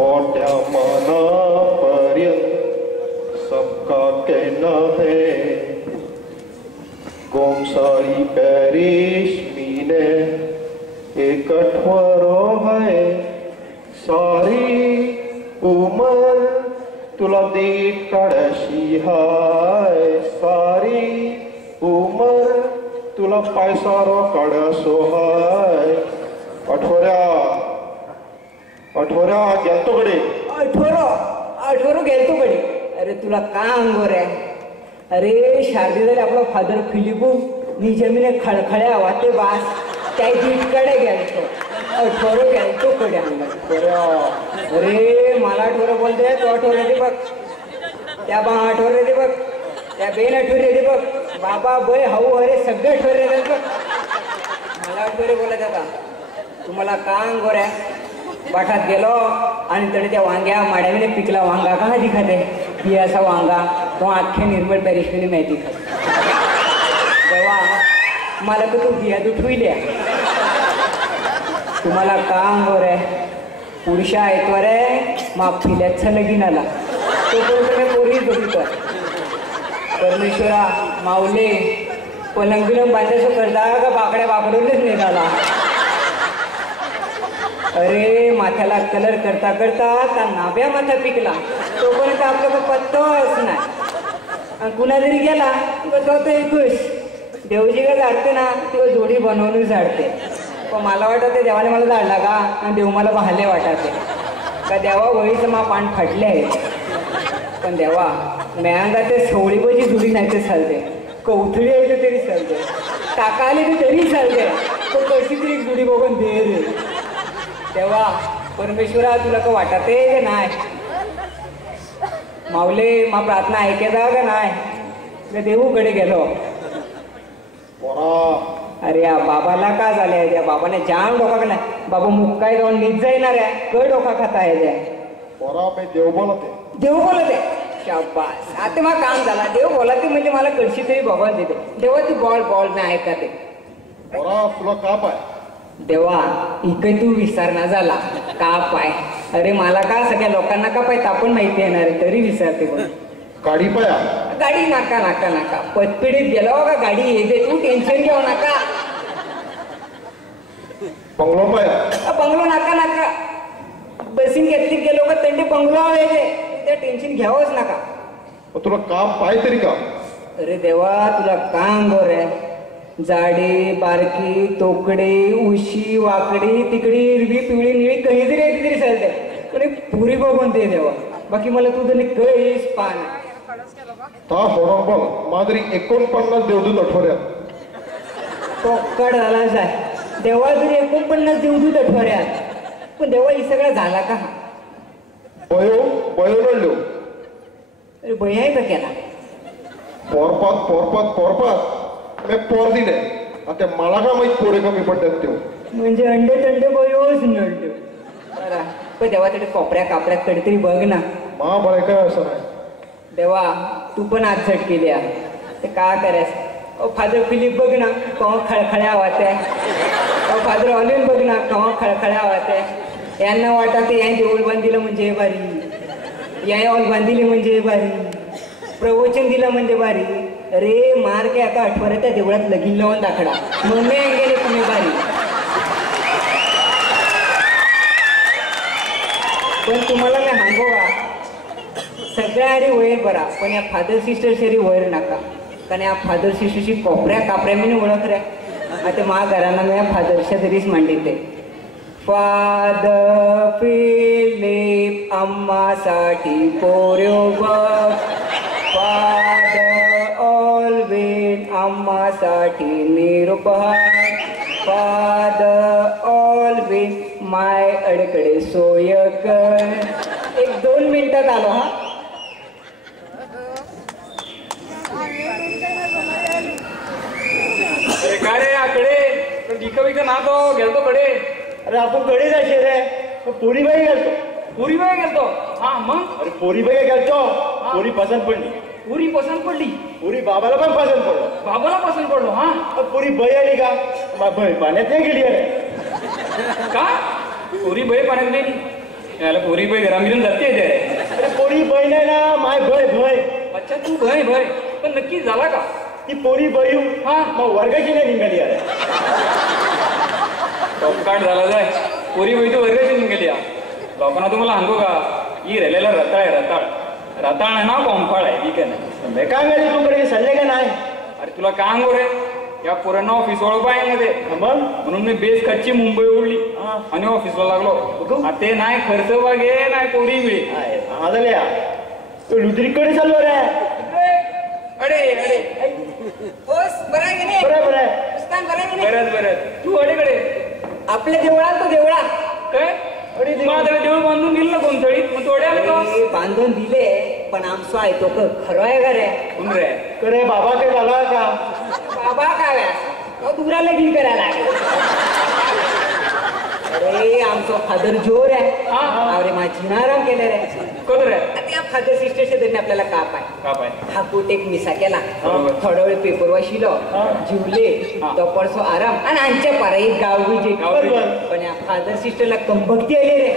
पोट्या मनापर्यंत सबका कहना है गोमसारी पैरिश मीने एक अठवरो है सारी उमर तुला देख काढशी हाय सारी उमर तुला पैसारो काढसो हाय आठवऱ्या गेलतो कडे आठवरो गेलतो कडे. अरे तुला का अंगोर आहे. अरे शारदी झाले आपला फादर फिलिपू नी जमीने खळखळ्या वाटे बास त्या कडे गेलतो. आठवरो गेलतो कडे अंगार. अरे मला आठवरो बोलते तो आठवरे दे बघ त्या बा आठवरे दे बघ त्या बेन आठवरे दे बघ बाबा बय हाऊ अरे सगळे आठवरे दे बघ. मला आठवरे बोलत आता तुम्हाला का अंगोर आहे. बाठात गेलो आणि तरी त्या वांग्या माड्याने पिकला वांगा का दिखाते ही असा वांगा तो अख्खे निर्मळ पॅरिशने माहिती खात. तेव्हा मला तर तू बिया तू ठुईल्या तुम्हाला का अंगोर आहे. पुरुषा ऐकवर आहे माफिल्याचं लगीन आला तो पोरी बघितलं. परमेश्वरा माऊले पलंग बिलंग बांधायचं करता का बाकड्या बाकडूनच निघाला. अरे माथ्याला कलर करता करता त्या नाभ्या माथा पिकला तोपर्यंत आपलं पत्ताच नाही. कुणा जरी गेला तो खुश देवजी का झाडते ना तेव्हा जोडी बनवून झाडते. पण मला वाटत ते देवाने मला झाडला का आणि देव मला भाले वाटते का देवा वळीचं मा पान फाटले आहे. पण देवा मेळांगा ते सवळीबाची जुडी नाही ते चालते कौथळी आहे तरी चालते टाका आली तरी चालते तो कशी तरी जुडी बघून दे रे. तेव्हा परमेश्वरा तुला का वाटते का नाही. माऊले मा प्रार्थना ऐकायचा का नाही. देवूकडे गेलो. अरे या बाबाला का झालंय. त्या बाबाने जाम डोका का नाही. बाबा मुक्काय जाऊन नीट जाईणार आहे क डोका खाता आहे देव बोलते शाबास. आता मग काम झाला देव बोलते म्हणजे मला कळशी तरी भगवान देते. देवा तू बॉल नाही ऐकते. तुला का पाय देवा इकडे तू विसरना झाला का पाय. अरे मला का सगळ्या लोकांना का पाय तापण माहिती येणार आहे तरी विसरते. पण गाडी पाया गाडी नाका नाका नाका पतपिढीत गेलो का गाडी येते तू टेन्शन घेऊ नका. बंगलो पाया बंगलो नाका नाका बसीन घेतली गेलो का थंडी बंगलो येते त्या टेन्शन घ्यावंच नका. तुला काम पाय तरी का. अरे देवा तुला का अंगोर आहे. जाडी बारकी तोकडे उशी वाकडी तिकडी हिरवी पिवळी निळी काही जरी येते तरी चालते पण पुरी बघून ते देवा बाकी मला तू तरी कळीस पान बघ माधुरी 49 देवदूत आठवड्यात तोकड झाला जाय. देवा तरी 49 देवदूत आठवड्यात पण देवा ही सगळा झाला का. बयो नडलो. अरे भय आहे का केला पोरपात मी पोर दिले आता मला का माहित पोरे कमी पडतात ते म्हणजे अंडे तंडे बयोच नडलो. बरा पण देवा तरी कोपऱ्या कापऱ्यात कधीतरी बघ ना. मा बरं काय असं नाही. देवा तू पण आज झट केली ते का करायचं. फादर फिलिप बघ ना केव्हा खळखळ्या वाहत्या. फादर ऑलिन बघ ना केव्हा खळखळ्या वाहत्या. यांना वाटत या देऊळ बांधिलं म्हणजे भारी या ऑल बांधिली म्हणजे भारी प्रवचन दिलं म्हणजे भारी. अरे मार काय आता आठवड्यात त्या देवळात लगीन लावून दाखडा मम्मी गेले तुम्ही बारी. पण तुम्हाला मी सांगू सगळ्या अरे वयर बरा पण या फादर सिस्टर शरी वयर नका कारण या फादर सिस्टरशी कोपऱ्या कापऱ्या मी ओळख रे. आता मा घरांना मी या फादरच्या तरीच मांडिते. फादर फिलिप अम्मासाठी पोऱ्यो बघ. फादर ऑलवेज अम्मासाठी निरुपहार. फादर ऑलवेज माय अडकडे सोय कर. 1-2 मिनिटात आलो हा. अरे काय रे आकडे बिका ना तो गेलतो कडे. अरे आपण कडे जायचे रे पोरीबाई गेलतो. पोरीबाई गेलतो हा मग. अरे पोरीबाई गेलतो पोरी पसंत पडली. पुरी पसंत पडली. पुरी बाबाला पण पसंत पडलो. बाबाला पसंत पडलो हा. पुरी बई आली का बाई पाण्यात नाही गेली. अरे का पुरी बई पाण्यात गेली. याला पोरी बाई घरा मिळून जाते ते अरे पोरी बहीण नाही ना माय भय भय. अच्छा तू भय भय पण नक्की झाला का ती पोरी बहीण हा. मग वर्गाची नाही निघाली अरे. टॉपकाट झाला जाय पोरी बाई तू वर्गाची निघाली या लोकांना तुम्हाला सांगू का ही राहिलेला रताळ आहे रताळ आहे ना पंफाळ आहे ठीक आहे ना बेकार गेली तुकडे सल्ले का नाही. अरे तुला काय सांगू रे या पोरांना ऑफिस मध्ये मग म्हणून मी बेस खर्ची मुंबई उडली आणि ऑफिसला लागलो आ ते नाही खर्च बघे नाही पोरी मिळी आदल्या तो लुद्रीकडे चाललो रे. अरे अरे बरं आहे की नाही? बरोबर आहे. पुस्तक बरं आहे की नाही? बरंच बरंच तू अडेकडे आपल्या देवळात तो देवळा काय मला देऊळ बांधून गेलं ना कोणतळीत मग तोडे आले का अरे, बांधून दिले पण आमचं आहे तो खरं आहे का रे कोण रे करे बाबा काय झाला का. बाबा काय दुराला गिल करायला लागला. अरे आमचं फादर जोर आहे अरे माझी आराम केले रे कोण रे त्या फादर सिस्टरच्या तरी आपल्याला काप आहे का पाय हा कोट एक मिसा केला बरोबर. थोडा वेळ पेपर वाशिलो जिवले हा. तपडसो आराम आणि आमच्या पारा एक गाव विजे बरोबर. पण या फादर सिस्टरला कंबक्ती आले रे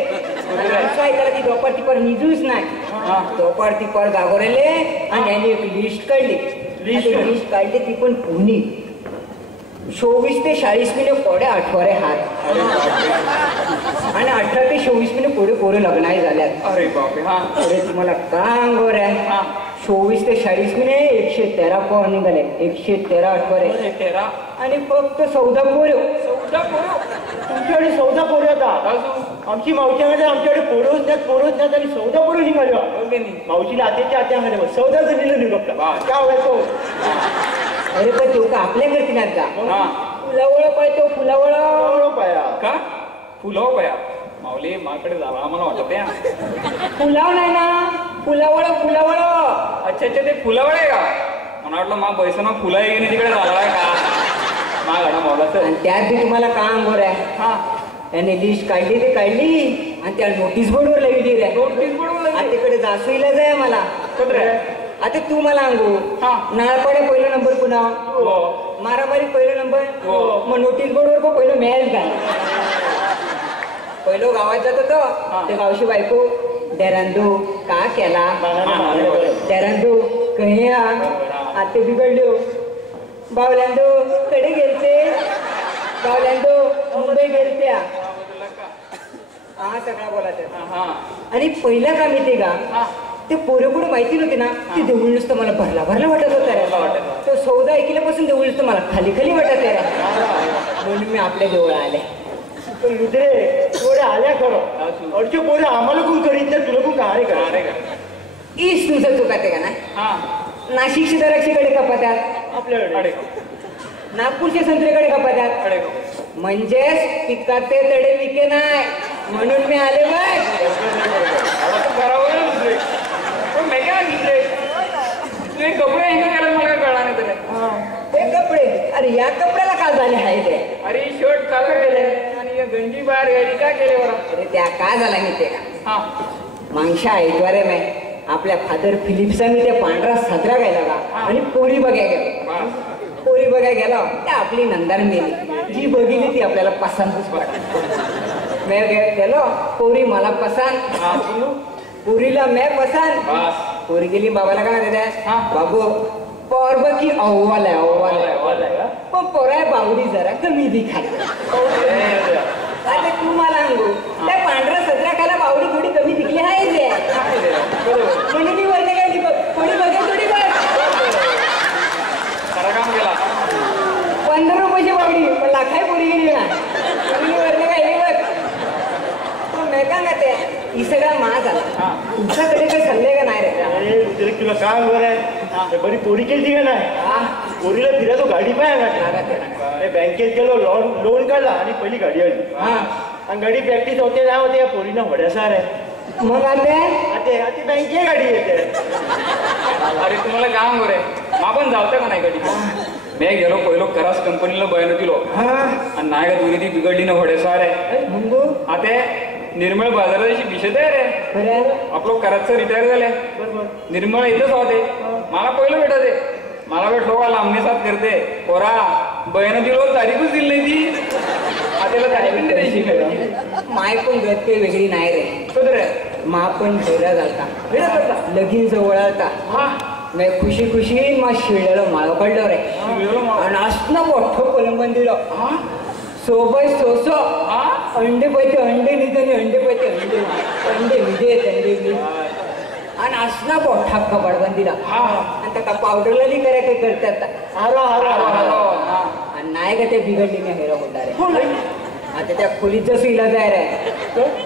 त्याला ती दोपार तिपर निजूच नाही दोपार तिपर गागोरेले आणि यांनी एक लिस्ट काढली लिस्ट काढली ती पण पुणी 24 ते 40 मिनिट कोडे आठवरे हात आणि 18 ते 24 मिनिट कोडे कोरे लग्नाही झाल्यात. अरे बापरे हा अरे तुम्हाला काय गोर आहे 24 ते 40 मिनिट 113 पोर निघाले 113 आठवरे तेरा आणि फक्त 14 पोर 14 पोरं तुमच्याकडे 14 पोरं आता. अजून आमची मावशीमध्ये आमच्याकडे पोरच नाहीत आणि 14 पोरं निघालो. मावशीला आत्याच्या आत्यामध्ये 14 जणीला निघतो वा. काय व्हायचो. अरे पण तो का आपल्या करते ना का हा फुलावळ पाहतो फुलावळ पाया का फुलाव बया माऊली माकडे झाला आम्हाला वाटत या फुलाव नाही ना फुलावळ फुलावळ अच्छा अच्छा ते फुलावळ आहे का मला वाटलं मा पैसा फुला येणे तिकडे झाला आहे का मा गाडा मावला तर आणि त्यात बी तुम्हाला का अंगोर आहे हा त्याने लिस्ट काढली ते काढली आणि त्या नोटीस बोर्डवर लिहिली रे नोटीस बोर्डवर लिहिली? आता तिकडे जासुईला जाय मला कुठे आता तू मला अंगू हा. नाळपाडे पहिला नंबर पुन्हा हो मारामारी पहिला नंबर हो. मग नोटीस बोर्डवर पण पहिलं मॅच काय पहिलं गावात जात होतो ते गावशी बायको डेरांदू का केला डेरांदू कही आते बिघडलो बावल्यांदू कडे गेलते बावल्यांदू मुंबई गेलत्या हा सगळा बोलायचं हा आणि पहिलं काम येते का हा ते पोरेपुढे माहिती नव्हती ना ते देऊळ नुसतं मला भरला भरला वाटत होता रे तो सौदा ऐकल्यापासून देऊळ नुसतं मला खाली खाली वाटत आहे म्हणून मी आपल्या देवळा आले पण लुद्रे थोडे आल्या खरं अडचे पोरं आम्हाला कोण करीत नाही तुला कोण कहाणी करा. अरे का ईश तुमचं चुकाते का ना हा नाशिक सिद्धारक्षीकडे कपात्यात आपल्याकडे अडे नागपूरच्या संत्रेकडे कपात्यात अडे म्हणजेच पिकाचे तडे विके नाही म्हणून मी आले तुझे कपडे हे करायला मला काय कळणार नाही तुला ते कपडे अरे या कपड्याला का झाले आहे ते अरे शर्ट काला गेले आणि या गंजी बाहेर गेली काय केले बरं अरे त्या का झाला मी ते का हा मागच्या ऐकवारे मी आपल्या फादर फिलिप्सांनी ते पांढरा सदरा गेला का आणि पोरी बघाय गेला पोरी बघाय गेला त्या आपली नंदार मेली जी बघितली ती आपल्याला पसंतच पडत मी गेलो पोरी मला पसंत पोरीला मैं पसंत बस पोरी गेली बाबाला काय म्हणते हा. बाबू पोर बघ की अव्वाल आहे अव्वाल आहे पण पोराय बावडी जरा कमी दिखाय आता तू मला सांगू त्या पांढऱ्या सदराकाला बावडी थोडी कमी दिखली आहे रे म्हणजे मी वरने काय थोडी बघेल थोडी बघ खरा काम केला 15 रुपयाची बावडी पण लाखाय पोरी गेली ना मी वरने काय हे बघ तो मी काय म्हणते ही सगळा मा झाला तुमच्याकडे काही सल्ले का नाही रे अरे लुद्रे तुला काय बरं आहे बरी पोरी केली का नाही पोरीला फिरायचो गाडी पाय बँकेत गेलो लोन काढला आणि पहिली गाडी आली आणि गाडी प्रॅक्टिस होते ना होते या पोरीनं वड्यासार आहे मग आता आता बँके गाडी येते अरे तुम्हाला काय बरे आपण जावतं का नाही कधी मी गेलो पहिलो करास कंपनीला बयान दिलो आणि नाही का तुरी ती बिघडली ना वड्यासार आहे मंगू आता निर्मळ बाजाराची विषय आहे रे बरं आपलं कराचं रिटायर झाले निर्मळ इथंच होते मला पहिलं भेटते मला भेटलो का लांबणी साथ करते पोरा बयानं दिलो तारीखच दिली नाही ती त्याला झाली पण नाही द्यायची माय पण गत काही वेगळी नाही रे. कुदरे मा पण भेरा झालता, भेरा झालता? लगीन जवळ आलता. हा मी खुशी खुशी मा शिळलेलं माळ पडलं रे. आणि असणं मोठं कोलंबन दिलं. सोबत सोसो अंडे पैसे अंडे निघे अंडे पैसे अंडे अंडे विधे अंडे विधे आणि असणं मोठा कपाड बंदीला. आणि त्या पावडरला नाही करा काही करतात. आणि नाही का ते बिघडली नाही हेरा होणार रे. आता त्या खोलीत जसं इलाज आहे रे.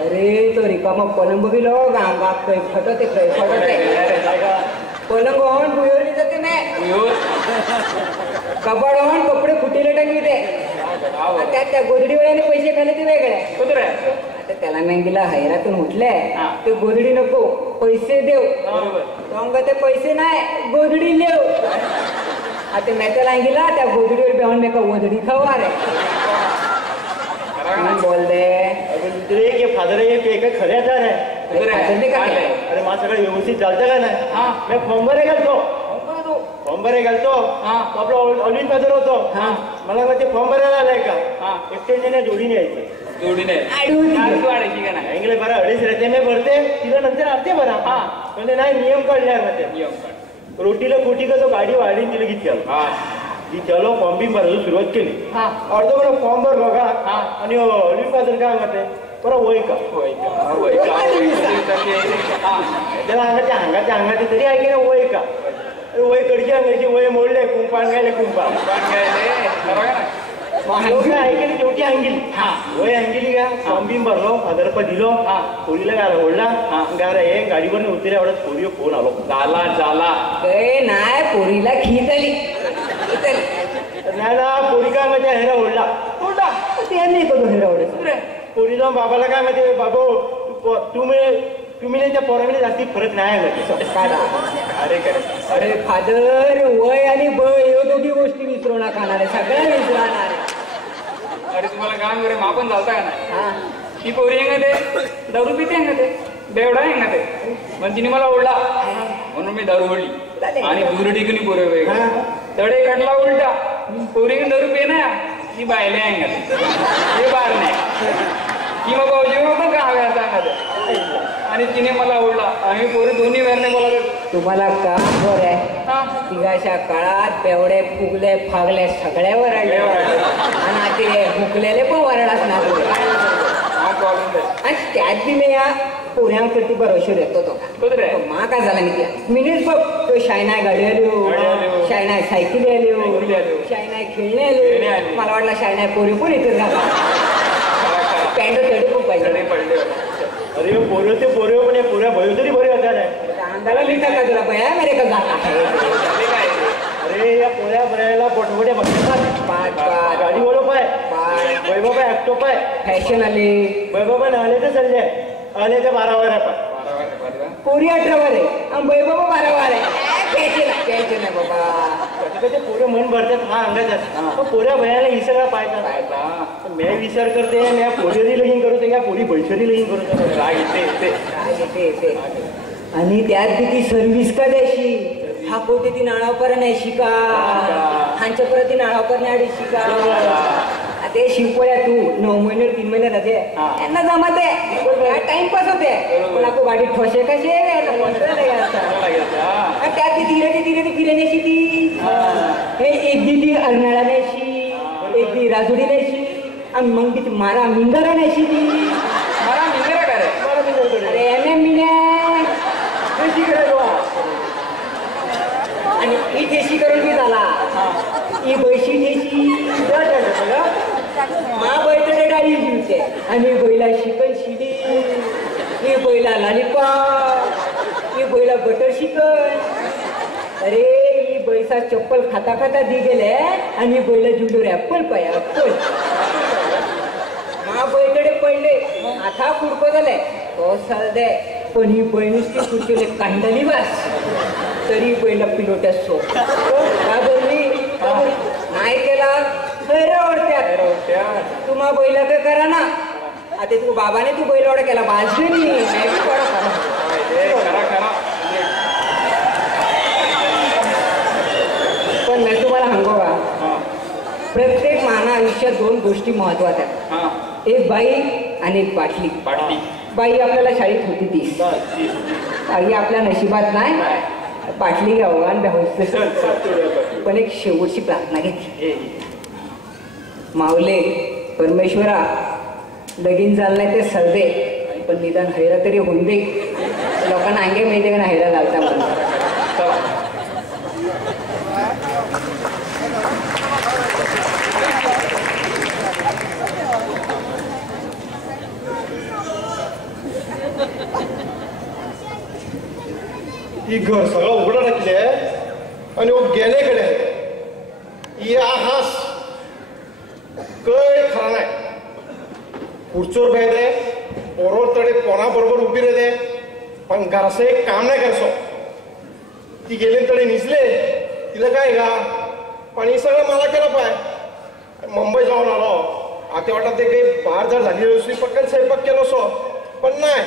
अरे तो रिकामा पलंग बघिलो गांगा काही फटते काही फटते. पलंग होऊन बुयोरी जाते नाही, कपाड होऊन कपडे फुटीले टाकली ते. त्यात त्या गोधडी वेळाने पैसे खाले ते वेगळे. आता त्याला मेंगीला हैरातून उठले ते गोधडी नको पैसे देऊ. ते पैसे नाही गोधडी लेव. आता मी त्याला अंगीला त्या गोधडीवर बेहून मी का गोधडी खावा रे. बोल दे फादर एक खऱ्याचा नाही. अरे माझं सगळं व्यवस्थित चालतं का नाही. मी फॉर्मवरे घालतो आपलं ऑलिन बाजार होतो. मला मग ते फॉर्म भरायला आलाय का एकट्याने जोडीने यायचे. जोडीने बरं अडीच राहते मी भरते तिला नंतर आणते बरा. म्हणजे नाही नियम काढल्यावर ना ते रोटीला खोटी का तो गाडी वाढी तिला घेतलो फॉर्म बी भरायला सुरुवात केली. अर्ध बरं फॉर्म भर बघा आणि ऑलिन बाजार काय म्हणते बरं वय का त्याला अंगाचे तरी ऐके ना वय का वय कडची अंगाची वय मोडले कुंपान गायले कुंपान ऐके शेवटी अंगिली वय अंगिली का फॉर्म भरलो फादर पण दिलो पोरीला गारा ओढला गारा हे गाडीवर उतरे एवढ्यात पोरी फोन आलो झाला नाही पोरीला खीच आली नाही ना पोरी काय म्हणजे हेरा ओढला ते नाही करू हेरा ओढ. पोरीला बाबाला काय माहिती बाबा तुम्ही त्या पोरामध्ये जास्ती फरक नाही अरे अरे फादर वय आणि बळ या दोघी गोष्टी विसरू नका रे. सगळ्या विसरणार. अरे तुम्हाला काम करे मापन झालता का नाही. ती पोरी हेंगा ते दारू पिते हेंगा ते बेवडा हेंगा ते पण तिने मला ओढला म्हणून मी दारू ओढली आणि दुरडी कुणी पोरे वेगळा तडे काढला उलटा पोरी दारू पे ना ती बायले हेंगा ते बार नाही ती मग भाऊजी पण का हव्या सांगा आणि तिने मला ओढला. आम्ही पोरी दोन्ही वेळने बोलत. तुम्हाला काम बरं आहे. तिघाच्या काळात बेवडे फुगले फागले सगळ्यावर आले आणि ते हुकलेले पण वरडाच ना. आणि त्यात बी मी या पोऱ्यांकडे भरोशा येतो तो मा काय झाला मी मीच बघ तो शायनाय गाडी आलो शायनाय सायकली आलो शायनाय खेळणे आले. मला वाटलं शायनाय पोरी पण इथे झाला पॅन्ट चढी खूप पाहिजे पडले. अरे पोरं ते पोरं पण पुऱ्या भयो तरी बरे होता नाही अंगाला लिहिता का तुला बया मेरे का जाता. अरे या पोऱ्या बऱ्याला पोटमोठ्या बघतात गाडी बोलो पाय वैभव पाय ऍक्टो पाय फॅशन आले वैभव पण आले तर चालले आले तर 12 वर पाय पोरी 18 वर आहे आणि वैभव 12 वर आहे. प्यायचे नाही बाबा. कधी पोरं मन भरतात हा अंगाचा पोऱ्या भयाला ही सगळा पायचा मी विचार करते मी पोरीरी लगीन करतो या पोरी बैशरी लगीन करतो आणि त्यात ती सर्व्हिस का द्यायची. हा कोटी ती नाळावर नाही शिका हांच्या प्रती नाळावर नाही शिका. ते शिकवल्या तू 9 महिने 3 महिने रजे यांना जमत आहे टाइमपास होते पण आपण गाडी ठोसे कसे त्यात ती तिरडी फिरण्याची ती हे एक दी अर्नाळा न्यायची एक दी राजुडी न्यायची आणि मग ती मारा मिंगरा न्यायची ती मला मिळणार का रे. अरे एम एम मिळ्या आणि ही ठेशी करून बी झाला ही बैशी ठेशी मा बैठे गाडी जिवते आणि बैला शिकन शिडी ही बैला लॉलीपॉप ही बैला बटर शिकन. अरे ही बैसा चप्पल खाता खाता दी गेले आणि बैला जुडूर ऍपल पाय ऍपल मा बैठे पडले आता कुडको झाले तो साल दे पण ही बैनुसती खुर्चीले कांडली बस तरी बैला पिलोट्या सो का बोलली नाही केला तुम्हा बैला काय करा ना. आता तू बाबाने तू बैल ओढा केला बाजू नाही पण मी तुम्हाला सांगू का प्रत्येक मानव आयुष्यात 2 गोष्टी महत्वाच्या आहेत. एक बाई आणि एक बाटली. बाटली. बाई आपल्याला शाळेत होती तीच. बाई आपल्या नशिबात नाही. बाटली घ्यावं आणि भ्यावं. पण एक शेवटची प्रार्थना घेतली. माऊले परमेश्वरा लगीन झालं नाही ते सर दे, पण निदान हैरा तरी होऊन दे. लोकांना अंगे माहिती का ना हैरा घालता म्हणून. ही घर सगळं उघडं टाकले आणि हो गेले कडे या हास कळ खरा नाही. पुढचोर बाय दे पोरोर तडे पोरा बरोबर उभी रे दे, पण घराचं एक काम नाही करसो. ती गेले तडे निसले तिला काय का, पण हे सगळं मला केलं पाय. मुंबई जाऊन आलो आता वाटत ते काही बाहेर जर झाली दुसरी पटकन स्वयंपाक केलो सो, पण नाही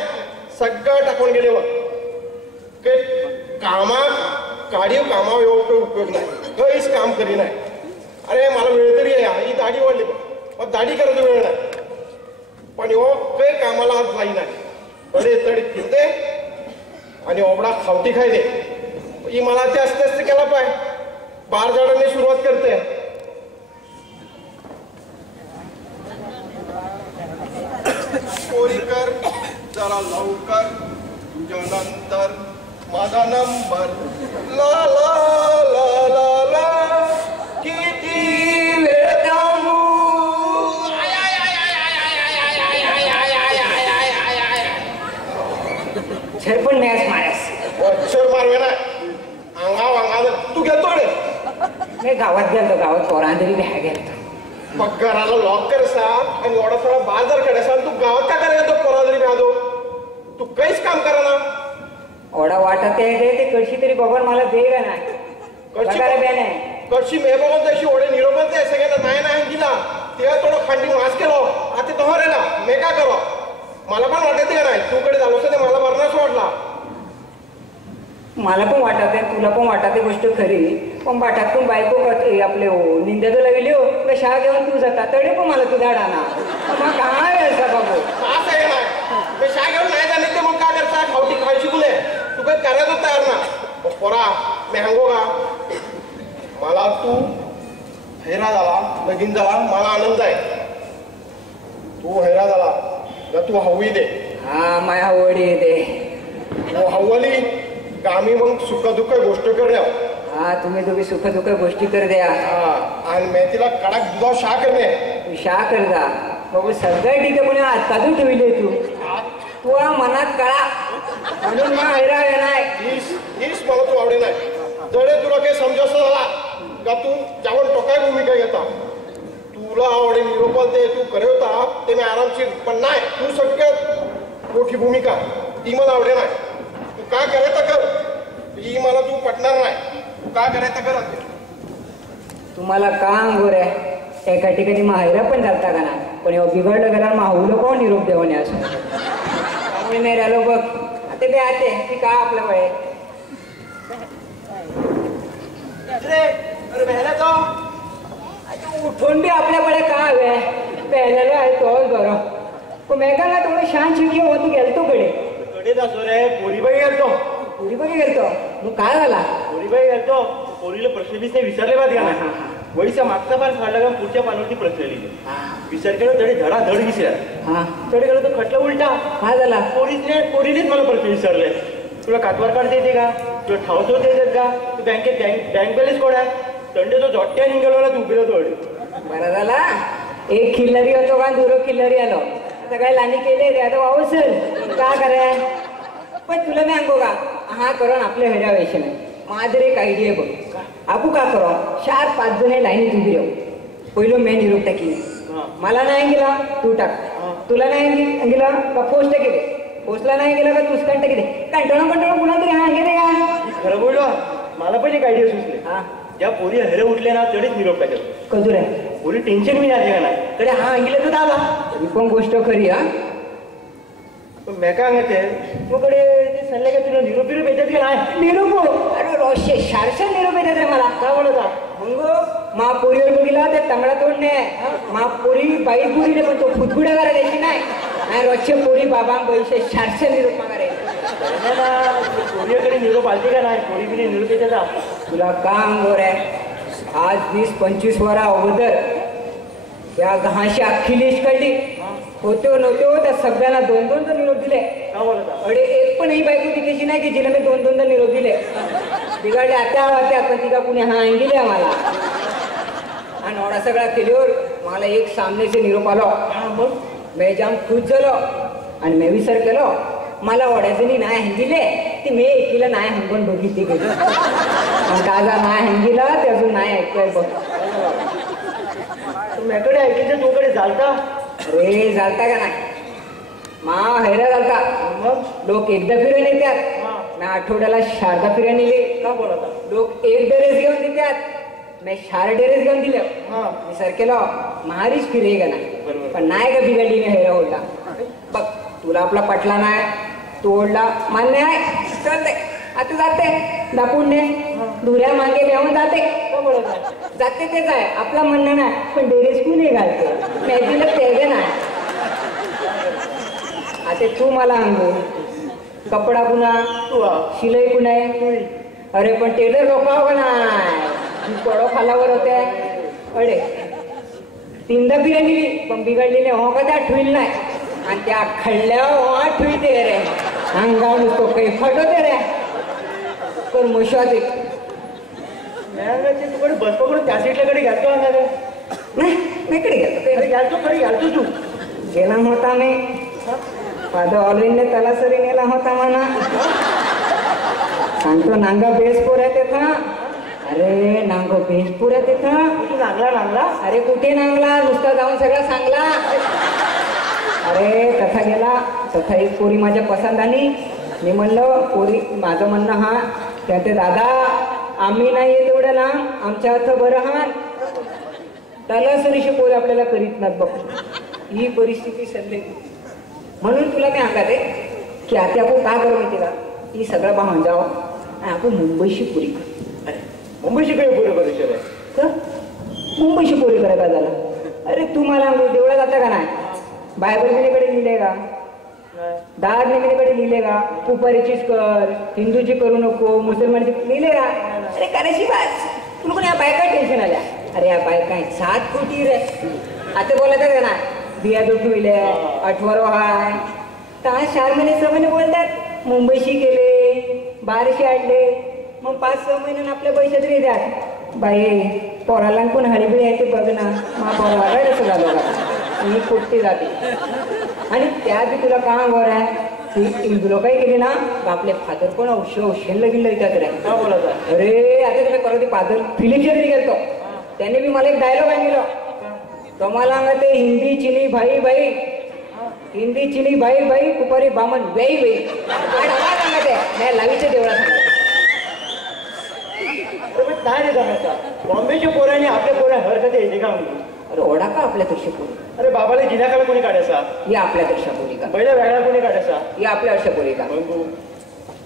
सगळं टाकून गेले व काही कामात काढीव कामावर येऊ काही उपयोग नाही. काहीच काम करी नाही. अरे मला वेळ तरी आहे, ही दाढी वाढली पण दाढी करायचं वेळ नाही. पण हो काही कामाला हात लाई नाही. तडे तडे फिरते आणि ओबडा खावटी खाय दे. ही मला जास्त जास्त केला पाय. बार झाडाने सुरुवात करते. पोरीकर जरा लवकर, तुझ्यानंतर माझा नंबर. ला ला ला ला ला किती वेळ थांबू. झरपण मॅच मारस अक्षर मारवे ना अंगा तू घेतो रे. मी गावात गेलो. गावात पोरांतरी भ्या गेलो. मग घराला लॉक कर सा आणि एवढा सगळा बाजार कडे सा. तू गावात का करायला तो पोरा जरी भ्यादो. तू काहीच काम करा ना. ओढा वाटत ते कशी तरी बघून मला दे का नाही. कशी मे बघून तशी ओढे निरोपण ते सगळ्यांना नाही नाही दिला. तेव्हा थोडं खांडी मास केलो. आता तो रे ना मे का करो. मला पण वाटत का नाही तू कडे झालो ते मला मरणाच वाटला. मला पण वाटत आहे, तुला पण वाटत आहे गोष्ट खरी. पण बाटातून बायको आपले निंद्याला गेली हो का शाळा घेऊन तू जाता तरी पण मला तू धाडा ना. मग काय व्हायचा बाबू असं आहे ना. मी शाळा घेऊन नाही झाले ते मग काय करता खावटी खाय शिकले. तू काही करायचं तयार ना. पोरा मी सांगू का मला तू हैरा झाला लगीन झाला मला आनंद आहे. तू हैरा झाला का तू हवी दे. हा माया वडी दे. तू हवली का आम्ही मग सुख दुःख गोष्ट करूया. हा तुम्ही तुम्ही सुख दुःख गोष्टी कर द्या. आणि मी तिला कडक दुधा शा करणे. तू शा कर जा बाबू सगळं ठीक आहे. कोणी आज काजू ठेवले तू मनात कळा म्हणून मग हैरा येणार. हीच मला तू आवडे नाही. जडे तुला काही समजायचं झाला का तू जाऊन टोकाय भूमिका घेता. तुला आवडे निरोपल ते तू करवता ते मी आरामशीर. पण नाही तू सगळ्यात मोठी भूमिका ती मला आवडे नाही. तू काय करायचं कर. ही मला तू पटणार नाही. तू काय करायचं कर. तुम्हाला का अंगोर आहे. एका ठिकाणी माहेरा पण चालता का ना. पण बिघडलं गेला माहूलं कोण निरोप देवाने असं त्यामुळे नाही राहिलो बघ. आता बे आते की का आपल्या वय उठून बी आपल्याकडे का हवे प्यायला आहे तोच बरं. पण मेघाला थोडं शांत शिकी होती गेलतो कडे जातो रे. पोरीबाई गेलतो. पोरीबाई गेलतो. मग काय झाला. पोरीबाई गेलतो. पोरीला प्रश्न बिसने विसरले पाहिजे का ना. वळीचा मागचा पान काढला का पुढच्या पानावरती प्रश्न लिहिले. विचार केला तरी धडा धड विसरा. हा तडे गेलो तो खटला उलटा. काय झाला. पोरीनेच मला प्रश्न विचारले. तुला कातवार काढता येते का. तुला ठावतो देतात का. तू बँकेत बँक बॅलन्स कोण आहे. तंडे तो जोट्ट्या निघाला तू उभी राहतो. बरं झाला एक खिल्लरी होतो का दुरो खिल्लरी आलो. आता काय लाणी केले रे आता वाहू सर का कराय. पण तुला मी सांगू का हा करून आपल्या हेऱ्या वैसे नाही. माझं एक आयडिया बघ. आपू का करो 4-5 जण लाईनीत उभी राहू. पहिलं मी निरोप टाकी. मला नाही गेला तू टाक. तुला नाही गेला का पोस्ट टाकी दे. पोस्टला नाही गेला का तूच टाकी दे. कंटाळून पुन्हा तरी हा घे का. खरं बोललो. मला पण एक आयडिया सुचले. ज्या पोरी हरे उठले ना तेवढेच निरोप टाकेल. कजूर आहे. पोरी टेन्शन मी नाही का नाही. तरी हा अंगिले तर आला. ही पण गोष्ट खरी. हा पण मी काय सांगते मग कडे ते सल्ले का तुला निरोप येतात का नाही. निरोप अरे रोजशे 400 निरोप येतात रे मला. काय म्हणत मा पोरीवर बघितला ते तांबडा तोडणे मा पोरी बाई पोरीने पण तो फुटफुड्या करा द्यायची नाही रोजचे पोरी बाबा पैसे 400 निरोप मागारे पोरीकडे निरोप आलती का नाही पोरी बिने निरोप येते तुला काम गोर आहे आज 20-25 वर्षा अगोदर त्या घाशी अख्खी लिस्ट काढली होतो नव्हतो त्या सगळ्यांना 2-2 निरोप दिले अडे एक पण ही बायको तिच्याशी नाही की जिला मी 2-2 निरोप दिले बिघडले आता पण तिला कुणी हा दिले आम्हाला आणि एवढा सगळा केल्यावर मला एक सामनेचे निरोप आलो मग मी जाम खुश झालो आणि मी विचार केलो मला वड्याजणी नाही हंगिले ती मी एकीला नाही हंगून बघितली गेली आणि काजा नाही हंगिला ते अजून नाही ऐकतोय बघ तुम्ही ऐकायचं तोकडे चालता अरे चालता का नाही मा हैरा चालता मग लोक एकदा फिरून येतात मी आठवड्याला शारदा फिरायला नेली का बोलत लोक एक ड्रेस घेऊन देतात मी 4 ड्रेस घेऊन दिले मी सर केलं महारीच फिरे का नाही पण नाही का बिघडली नाही हैरा ओढला बघ तुला आपला पटला नाही तो ओढला मान्य आहे चालते आता जाते दापून ने धुऱ्या मागे लिहून जाते जाते तेच आहे आपला म्हणणं नाही पण ड्रेस कुणी घालते मॅगीला तेगे नाही आता तू मला अंगू कपडा कुणा तू शिलाई कुणा आहे अरे पण टेलर लोकाव का नाही पडो खालावर होते अडे 3दा फिरली पण बिघडलेले हो का त्या ठुईल नाही आणि त्या खळल्या ठुईते रे अंगावर नुसतो काही फटवते रे पण मुशात तुकडे बस पकडून त्या सीटल्याकडे घालतो नाही इकडे गेलो घालतो खरी घालतो तू गेला होता मी माझा ऑलरेडी त्याला सरी नेला होता म्हणा सांगतो नांगा बेसपूर आहे तेथा अरे नांगो बेसपूर आहे तेथा तू नांगला अरे कुठे नांगला नुसता जाऊन सगळं सांगला अरे कथा गेला तथा एक पोरी माझ्या पसंत आली मी म्हणलं पोरी माझं म्हणणं हा त्या ते दादा आम्ही नाही येत एवढं लांब आमच्या हात बरं हा त्याला सरीशी पोरी आपल्याला करीत नाहीत बघ ही परिस्थिती सल्ले म्हणून तुला मी सांगते की आता आपण का करू माहिती का ही सगळं पाहून जावं आणि आपण मुंबईशी पुरी करू अरे मुंबईशी काही पुरे करू तर मुंबईशी पोरी करायला झाला अरे तू मला देवळा जाता का नाही बायबल निमेकडे लिहिले का दार निमेकडे लिहिले का कुपारीचीच कर हिंदूची करू नको मुसलमानची लिहिले का अरे करायची बात तुला पण या बायका टेन्शन आल्या अरे या बायका 7 कोटी रे आता बोलायचं का ना बिया दुखविले 8 हाय तर 4 महिने 6 महिने बोलतात मुंबईशी गेले बारशी आणले मग 5-6 महिन्यानं आपल्या पैसे तरी द्या बाई पोराला पण हळीबिळी आहे ते बघ ना मा पोराला कसं झालं का मी कुठते जाते आणि त्या बी तुला का अंगावर आहे ती लोक काय केली ना आपले फादर पण औषध लगीन येतात रे का बोलत अरे आता तुम्ही परत फादर फिलिपच्या घरी गेलतो त्याने बी मला एक डायलॉग आणलेला तुम्हाला सांगते हिंदी चिनी भाई भाई हिंदी चिनी भाई भाई कुपारी बामन वेई वेई सांगते नाही लावीचे देवळा सांगते नाही रे जमायचा बॉम्बेच्या पोराने आपल्या पोरा हरकत येते का म्हणून अरे ओढा का आपल्यापेक्षा पोरी अरे बाबाला जिनाकाला कोणी काढायचा या आपल्यापेक्षा पोरी का पहिल्या वेळाला कोणी काढायचा या आपल्यापेक्षा पोरी का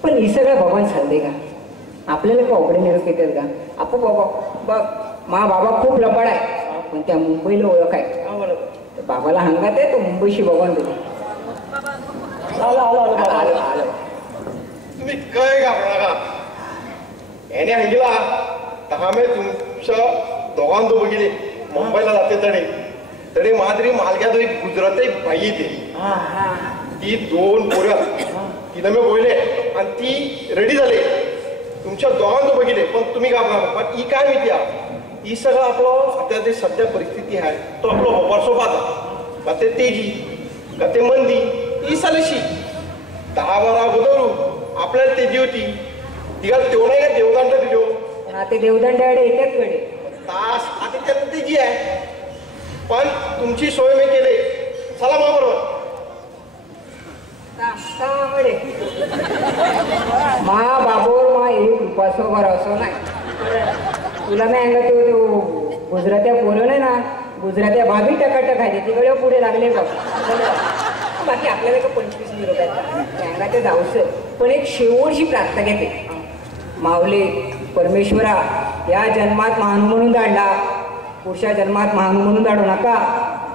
पण ही सगळं भगवान सांगते का आपल्याला का उघडे निरोप येतात का आपो बाबा बघ मा बाबा खूप लबाड आहे पण त्या मुंबईला ओळख आहे बाबाला हंगात आहे तो मुंबईशी भगवान बोलतो आलो तुम्ही काय घाबरा का याने हंगिला तहामे तुमच्या दोघांदो बघिले मुंबईला जाते तडे मादरी मालग्यात एक गुजरात एक बाई येते ती 2 पोऱ्या तिला मी बोलले आणि ती रेडी झाले तुमच्या दोघांदो बघिले पण तुम्ही घाबरा पण ही काय माहिती ही सगळं आपलं आता जे सध्या परिस्थिती आहे तो आपलं होपारसोपात का ते तेजी का ते मंदी ही सालेशी 10-12 अगोदर आपल्याला तेजी होती तिला तेवढं नाही का देवदांड दिलो ते देवदंडाकडे येतात कडे तास आता त्यात तेजी आहे पण तुमची सोय मी केली चला मा बरोबर मा बाबोर मा एक उपासो भरोसो नाही तुला मी सांगतो तो गुजरात्या पोरं नाही ना गुजरात्या भाभी टकाटक आहे तिकडे पुढे लागले बघ बाकी आपल्याला का 25 निरोप आहेत सांगा ते जाऊच पण एक शेवटची प्रार्थना घेते माऊली परमेश्वरा या जन्मात महानू म्हणून धाडला, पुढच्या जन्मात महानू म्हणून धाडू नका,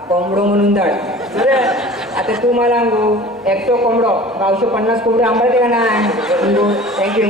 कोंबडो म्हणून धाड. अरे आता तू मला सांगू, एकटो कोंबडो 950 कोंबडे आंबळते का नाही? थँक्यू.